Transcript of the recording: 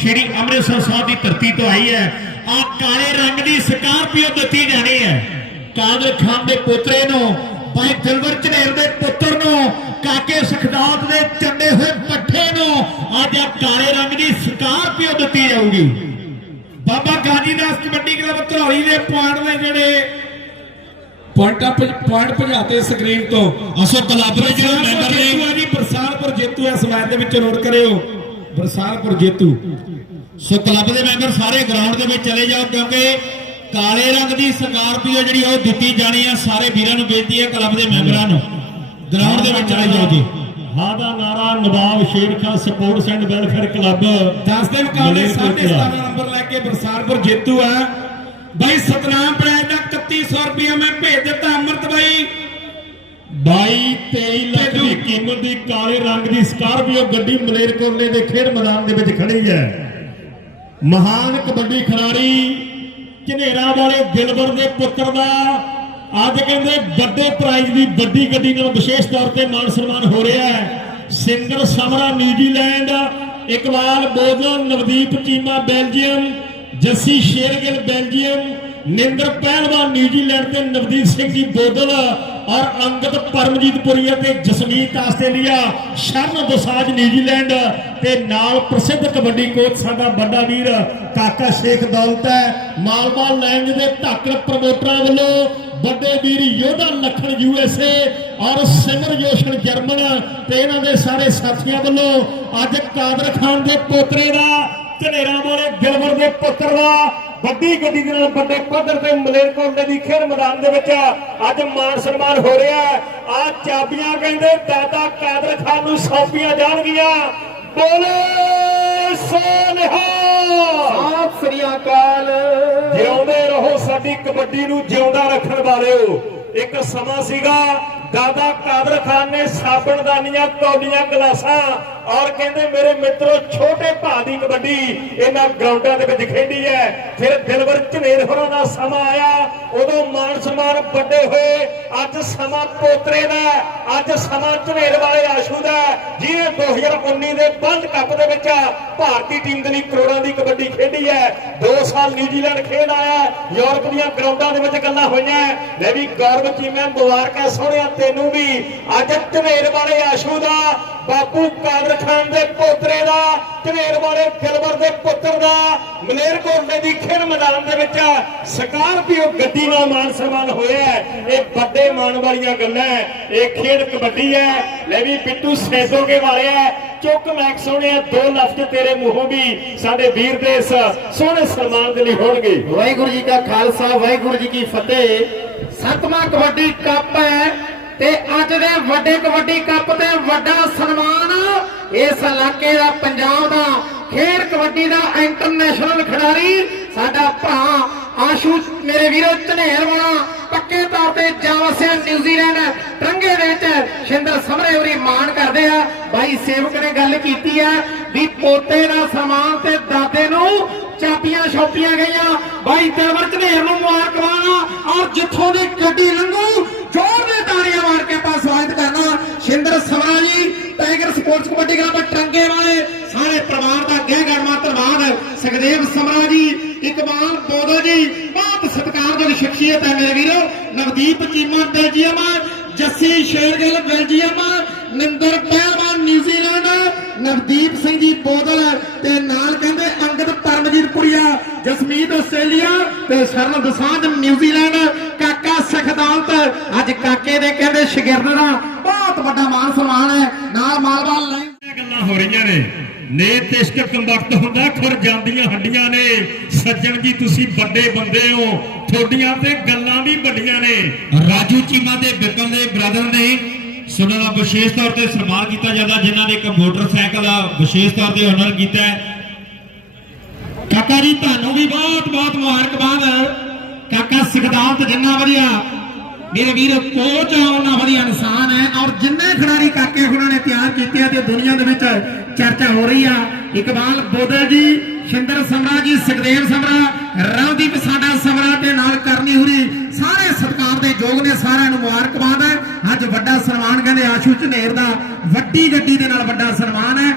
ਸ਼੍ਰੀ ਅੰਮ੍ਰਿਤਸਰ ਸਾਹਿਬ ਦੀ ਧਰਤੀ ਤੋਂ ਆਈ ਹੈ। ਆ ਕਾਲੇ ਰੰਗ ਦੀ ਸਕਾਰਪੀਓ ਦਿੱਤੀ ਜਾਣੀ ਹੈ। ਕਾਦਰ ਖਾਨ ਦੇ ਪੋਤਰੇ ਨੂੰ ਭਾਈ ਦਿਲਵਰ ਝਨੇਰ ਦੇ ਪੁੱਤਰ ਨੂੰ ਕਾਕੇ ਸਖਦਾਤ ਦੇ ਚੰਡੇ ਹੋਏ ਪੱਠੇ ਨੂੰ ਅੱਜ ਆ ਕਾਲੇ ਰੰਗ ਦੀ ਸਕਾਰਪੀਓ ਦਿੱਤੀ ਜਾਊਗੀ। ਬਾਬਾ ਗਾਜੀ ਦਾਸ ਕਬੱਡੀ ਕਲੱਬ ਧਰੋਲੀ ਦੇ ਪੁਆਇੰਟ ਦੇ ਜਿਹੜੇ ਪੁਆਇੰਟਾਂ ਪੁਆਇੰਟ ਭਜਾਤੇ ਸਕਰੀਨ ਤੋਂ। ਅਸੋ ਕਲੱਬ ਦੇ ਜਿਹੜੇ ਮੈਂਬਰ ਨੇ। ਬਰਸਾਲਪੁਰ ਜੇਤੂ ਇਸ ਮੈਚ ਦੇ ਵਿੱਚ ਨੋਟ ਕਰਿਓ। ਬਰਸਾਲਪੁਰ ਜੇਤੂ। ਸੋ ਕਲੱਬ ਦੇ ਮੈਂਬਰ ਸਾਰੇ ਗਰਾਊਂਡ ਦੇ ਵਿੱਚ ਚਲੇ ਜਾਓ ਕਿਉਂਕਿ ਕਾਲੇ ਰੰਗ ਦੀ ਸਕਾਰਪੀਓ ਜਿਹੜੀ ਆ ਉਹ ਦਿੱਤੀ ਜਾਣੀ ਆ ਸਾਰੇ ਵੀਰਾਂ ਨੂੰ ਬੇਨਤੀ ਹੈ ਕਲੱਬ ਦੇ ਮੈਂਬਰਾਂ ਨੂੰ। ਗਰਾਊਂਡ ਦੇ ਵਿੱਚ ਚਲੇ ਜਾਓ ਜੀ। ਹਾਂ ਦਾ ਨਾਰਾ Nawab Sher Khan sports and welfare club. 10 ਦੇ ਮੁਕਾਬਲੇ ਮਲੇਰਕੋਟਲਾ। 17.5 ਨੰਬਰ ਲੈ ਕੇ ਬਰਸਾਲਪੁਰ ਜੇਤੂ ਹੈ ਬਾਈ ਸਤਨਾਮ ਦਾ 3100 ਰੁਪਏ ਮੈਂ ਭੇਜ ਦਿੱਤਾ ਅਮਰਤ ਬਾਈ 22 23 ਲੱਖ ਦੀ ਕੀਮਤ ਦੀ ਕਾਲੇ ਰੰਗ ਦੀ ਸਕਾਰਪੀਓ ਗੱਡੀ ਮਲੇਰਕੋਟਲੇ ਦੇ ਖੇਡ ਮੈਦਾਨ ਦੇ ਵਿੱਚ ਖੜੀ ਹੈ। ਮਹਾਨ ਕਬੱਡੀ ਖਿਡਾਰੀ ਝਨੇਰਾ ਵਾਲੇ ਦਿਲਬਰ ਦੇ ਪੁੱਤਰ ਦਾ ਅੱਜ ਕਹਿੰਦੇ ਵੱਡੇ ਪ੍ਰਾਈਜ਼ ਦੀ ਵੱਡੀ ਗੱਡੀ ਨਾਲ ਵਿਸ਼ੇਸ਼ ਤੌਰ ਤੇ ਮਾਨ ਸਨਮਾਨ ਹੋ ਰਿਹਾ ਹੈ। Singer Samra New Zealand, Iqbal Bodal Navdeep, Cheema, Belgium, Jassi Shergill, Belgium, Ninder Pehlwan, New Zealand ਤੇ ਨਵਦੀਪ ਸਿੰਘ ਜੀ ਬੋਦਲ ਔਰ ਅੰਗਦ ਪਰਮਜੀਤਪੁਰੀਆ ਤੇ Jasmeet Australia, Sharan Dasaj New Zealand ਤੇ ਨਾਲ ਪ੍ਰਸਿੱਧ ਕਬੱਡੀ ਕੋਚ ਸਾਡਾ ਵੱਡਾ ਵੀਰ ਕਾਕਾ ਸ਼ੇਖ ਦੌਲਤ ਹੈ। ਮਾਲਮਾਲ ਲੈਂਜ ਦੇ ਧਾਕੜ ਪ੍ਰਮੋਟਰਾਂ ਵੱਲੋਂ ਵੱਡੇ ਵੀਰ ਯੋਧਾ ਲਖਣ ਯੂਐਸਏ ਔਰ ਸਿਮਰ ਜੋਸ਼ਨ ਜਰਮਨ ਤੇ ਇਹਨਾਂ ਦੇ ਸਾਰੇ ਸਾਥੀਆਂ ਵੱਲੋਂ ਅੱਜ ਕਾਦਰ ਖਾਨ ਦੇ ਪੋਤਰੇ ਦਾ ਝਨੇਰਾ ਵਾਲੇ ਦਿਲਵਰ ਦੇ ਪੁੱਤਰ ਦਾ ਵੱਡੀ ਗੱਡੀ ਦੇ ਨਾਲ ਵੱਡੇ ਪੱਧਰ ਤੇ ਮਲੇਰਕੋਟਲੇ ਦੀ ਖੇਡ ਮੈਦਾਨ ਦੇ ਵਿੱਚ ਅੱਜ ਮਾਨ ਸਨਮਾਨ ਹੋ ਰਿਹਾ ਆ ਚਾਬੀਆਂ ਕਹਿੰਦੇ ਦਾਦਾ ਕਾਦਰ ਖਾਨ ਨੂੰ ਸੌਂਪੀਆਂ ਜਾਣਗੀਆਂ। ਬੋਲੇ ਸੋਨਹਾ! ਸਤਿ ਸ੍ਰੀ ਅਕਾਲ। ਜਿਉਂਦੇ ਰਹੋ ਸਾਡੀ ਕਬੱਡੀ ਨੂੰ ਜਿਉਂਦਾ ਰੱਖਣ ਵਾਲਿਓ। ਇੱਕ ਸਮਾਂ ਸੀਗਾ ਦਾਦਾ ਕਾਦਰ ਖਾਨ ਨੇ ਸਾਬਣਦਾਨੀਆਂ ਕੌਡੀਆਂ ਗਲਾਸਾਂ ਔਰ ਕਹਿੰਦੇ ਮੇਰੇ ਮਿੱਤਰੋ ਛੋਟੇ ਭਾ ਦੀ ਕਬੱਡੀ ਇਹਨਾਂ ਗਰਾਊਂਡਾਂ ਦੇ ਵਿੱਚ ਖੇਡੀ ਹੈ। ਫਿਰ ਦਿਲਵਰ ਝਨੇਰ ਹੋਰਾਂ ਦਾ ਸਮਾਂ ਆਇਆ। ਉਦੋਂ ਮਾਨ ਸਨਮਾਨ ਵੱਡੇ ਹੋਏ। ਅੱਜ ਸਮਾਂ ਪੋਤਰੇ ਦਾ ਅੱਜ ਸਮਾਂ ਝਨੇਰ ਵਾਲੇ ਆਸ਼ੂ ਦਾ ਜਿਹਨੇ 2019 ਦੇ ਵਰਲਡ ਕੱਪ ਦੇ ਵਿੱਚ ਭਾਰਤੀ ਟੀਮ ਦੇ ਲਈ ਕਰੋੜਾਂ ਦੀ ਕਬੱਡੀ ਖੇਡੀ ਹੈ। 2 ਸਾਲ ਨਿਊਜ਼ੀਲੈਂਡ ਖੇਡ ਆਇਆ। ਹੈ, ਯੂਰਪ ਦੀਆਂ ਗਰਾਊਂਡਾਂ ਦੇ ਵਿੱਚ ਗੱਲਾਂ ਹੋਈਆਂ। ਹੈ। ਲੈ ਵੀ ਗੌਰਵ ਚੀਮੇ ਮੁਬਾਰਕਾਂ ਸੋਹਣਿਆ ਤੈਨੂੰ ਵੀ। ਅੱਜ ਝਨੇਰ ਵਾਲੇ ਆਸ਼ੂ ਦਾ ਬਾਪੂ ਕਾਦਰ ਖਾਨ ਦੇ ਪੋਤਰੇ ਦਾ ਝਨੇਰ ਵਾਲੇ ਦਿਲਵਰ ਦੇ ਪੁੱਤਰ ਦਾ ਮਲੇਰਕੋਟਲੇ ਦੀ ਖੇਡ ਮੈਦਾਨ ਦੇ ਵਿੱਚ ਸਕਾਰਪੀਓ ਗੱਡੀ ਨਾਲ ਮਾਨ ਸਨਮਾਨ ਹੋਇਆ ਇਹ ਵੱਡੇ ਮਾਣ ਵਾਲੀਆਂ ਗੱਲਾਂ ਇਹ ਖੇਡ ਕਬੱਡੀ ਹੈ। ਲੈ ਵੀ ਬਿੱਟੂ ਸੈਦੋਗੇ ਵਾਲਿਆ ਚੁੱਕ ਮੈਕ ਸੋਹਣਿਆ ਦੋ ਲਫ਼ਜ਼ ਤੇਰੇ ਮੂੰਹੋਂ ਵੀ ਸਾਡੇ ਵੀਰ ਦੇ ਇਸ ਸੋਹਣੇ ਸਨਮਾਨ ਦੇ ਲਈ ਹੋਣਗੇ। ਵਾਹਿਗੁਰੂ ਜੀ ਕਾ ਖਾਲਸਾ, ਵਾਹਿਗੁਰੂ ਜੀ ਕੀ ਫਤਿਹ। ਸੱਤਵਾਂ ਕਬੱਡੀ ਕੱਪ ਹੈ। ਤੇ ਅੱਜ ਦੇ ਵੱਡੇ ਕਬੱਡੀ ਕੱਪ ਤੇ ਵੱਡਾ ਸਨਮਾਨ ਇਸ ਇਲਾਕੇ ਦਾ ਪੰਜਾਬ ਦਾ ਖੇਡ ਕਬੱਡੀ ਦਾ ਇੰਟਰਨੈਸ਼ਨਲ ਖਿਡਾਰੀ, ਸਾਡਾ ਭਰਾ ਆਸ਼ੂ, ਮੇਰੇ ਵੀਰੋ ਝਨੇਰ ਵਾਲਾ, ਪੱਕੇ ਤੌਰ ਤੇ ਜਾ ਨਿਊਜ਼ੀਲੈਂਡ ਟਰੰਗੇ ਦੇ ਵਿੱਚ ਸ਼ਿੰਦਰ ਸਮਰੇ ਉਰੀ ਮਾਣ ਕਰਦੇ ਆ। ਬਾਈ ਸੇਵਕ ਨੇ ਗੱਲ ਕੀਤੀ ਆ ਵੀ ਪੋਤੇ ਦਾ ਸਮਾਨ ਤੇ ਦਾਦੇ ਨੂੰ ਚਾਪੀਆਂ ਛੋਪੀਆਂ ਗਈਆਂ। ਬਾਈ ਦੇਵਰ ਝਨੇਰ ਨੂੰ ਮੁਬਾਰਕਬਾਦ। ਔਰ ਜਿੱਥੋਂ ਦੀ ਗੱਡੀ ਲੰਘੂ ਪਰਿਵਾਰ ਦਾ ਧੰਨਵਾਦ। ਸੁਖਦੇਵ ਸਮਰਾ ਜੀ, ਇਕਬਾਲ ਬੋਦੋ ਜੀ, ਬਹੁਤ ਸਤਿਕਾਰਯੋਗ ਸ਼ਖਸੀਅਤ ਹੈ ਮੇਰੇ ਵੀਰੋ, Navdeep Cheema Belgium Jassi Shergill Belgium Ninder Pehalwan New Zealand, Navdeep Singh ji Bodal ਤੇ ਨਾਲ ਕਹਿੰਦੇ ਅੰਗਦ ਪਰਮਜੀਤਪੁਰੀਆ ਜਸਮੀਤ ਆਸਟ੍ਰੇਲੀਆ ਤੇ ਸ਼ਰਨ ਦਸਾਂਝ ਨਿਊਜ਼ੀਲੈਂਡ, ਕਾਕਾ ਸਖਦਾਲਤ ਅੱਜ ਕਾਕੇ ਦੇ ਕਹਿੰਦੇ ਸ਼ਾਗਿਰਦ ਦਾ ਬਹੁਤ ਵੱਡਾ ਮਾਨ ਸਨਮਾਨ ਹੈ। ਨਾਲ ਮਾਲਵਾ ਲਾਈਨ ਹੋ ਰਹੀਆਂ ਨੇ। ਨੇਤ ਤੇ ਇਸ਼ਕ ਕੰਬਖਤ ਹੁੰਦਾ, ਖੁਰ ਜਾਂਦੀਆਂ ਹੱਡੀਆਂ ਨੇ। ਸੱਜਣ ਜੀ, ਤੁਸੀਂ ਵੱਡੇ ਬੰਦੇ ਹੋ। ਤੁਹਾਡੀਆਂ ਤੇ ਗੱਲਾਂ ਵੀ ਵੱਡੀਆਂ ਨੇ। ਰਾਜੂ ਚੀਮਾ ਦੇ ਬਿਕਨ ਦੇ ਬ੍ਰਦਰ ਨੇ ਸੁਣਨ ਦਾ ਵਿਸ਼ੇਸ਼ ਤੌਰ ਤੇ ਸਨਮਾਨ ਕੀਤਾ ਜਾਂਦਾ, ਜਿਨ੍ਹਾਂ ਨੇ ਇੱਕ ਮੋਟਰਸਾਈਕਲ ਵਿਸ਼ੇਸ਼ ਤੌਰ ਤੇ ਆਨਰ ਕੀਤਾ ਹੈ। ਕਾਕਾ ਜੀ, ਤੁਹਾਨੂੰ ਵੀ ਬਹੁਤ ਬਹੁਤ ਮੁਬਾਰਕਬਾਦ। ਕਾਕਾ ਸਖਦਾਲਤ ਜਿੰਨਾ ਵਧੀਆ। ਮੇਰੇ ਵੀਰ ਕੋਚ ਆ, ਉਹਨਾਂ ਵਧੀਆ ਇਨਸਾਨ ਹੈ। ਔਰ ਜਿੰਨੇ ਖਿਡਾਰੀ ਕਾਕੇ ਉਹਨਾਂ ਨੇ ਦੁਨੀਆ ਦੇ ਵਿੱਚ ਚਰਚਾ ਹੋ ਰਹੀ ਆ। ਇਕਬਾਲ ਬੋਦਲ ਜੀ, ਸ਼ਿੰਦਰ ਸਮਰਾ ਜੀ, ਸੁਖਦੇਵ ਸਮਰਾ ਰਵਦੀਪ ਸਾਡਾ ਸਮਰਾ ਤੇ ਨਾਲ ਕਰਨੀ ਹੁਰੀ ਸਾਰੇ ਸਤਿਕਾਰ ਦੇ ਯੋਗ ਨੇ, ਸਾਰਿਆਂ ਨੂੰ ਮੁਬਾਰਕਬਾਦ ਹੈ। ਅੱਜ ਵੱਡਾ ਸਨਮਾਨ ਕਹਿੰਦੇ ਆਸ਼ੂ ਝਨੇਰ ਦਾ। ਵੱਡੀ ਗੱਡੀ ਦੇ ਨਾਲ ਵੱਡਾ ਸਨਮਾਨ ਹੈ।